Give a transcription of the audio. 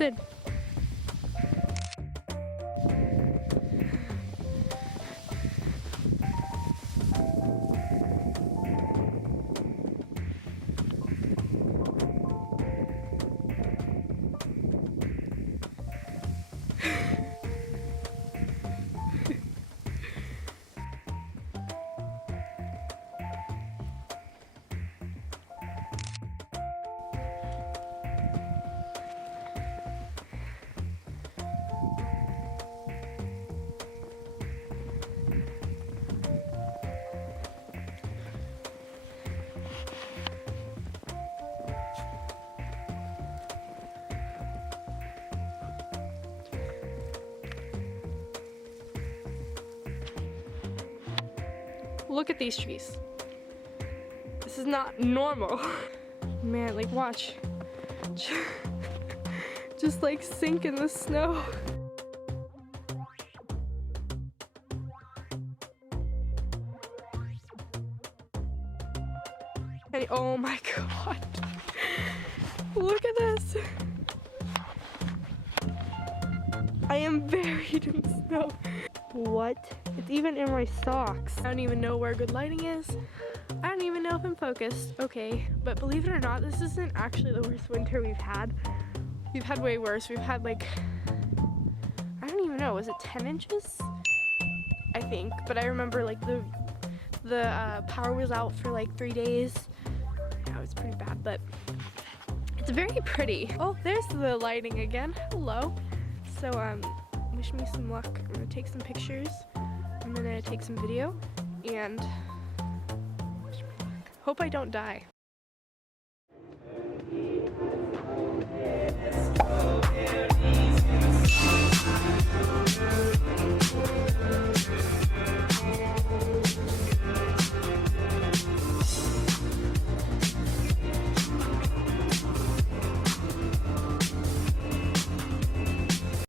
Sid. Look at these trees. This is not normal. Man, like watch. Just like sink in the snow. And oh my god. Look at this. I am buried in snow. What? It's even in my socks. I don't even know where good lighting is. I don't even know if I'm focused. Okay, but believe it or not, this isn't actually the worst winter we've had. We've had way worse. We've had like, I don't even know, was it 10 inches? I think, but I remember like the power was out for like 3 days. Yeah, it was pretty bad, but it's very pretty. Oh, there's the lighting again. Hello. So, wish me some luck. I'm gonna take some pictures. I'm gonna take some video and hope I don't die.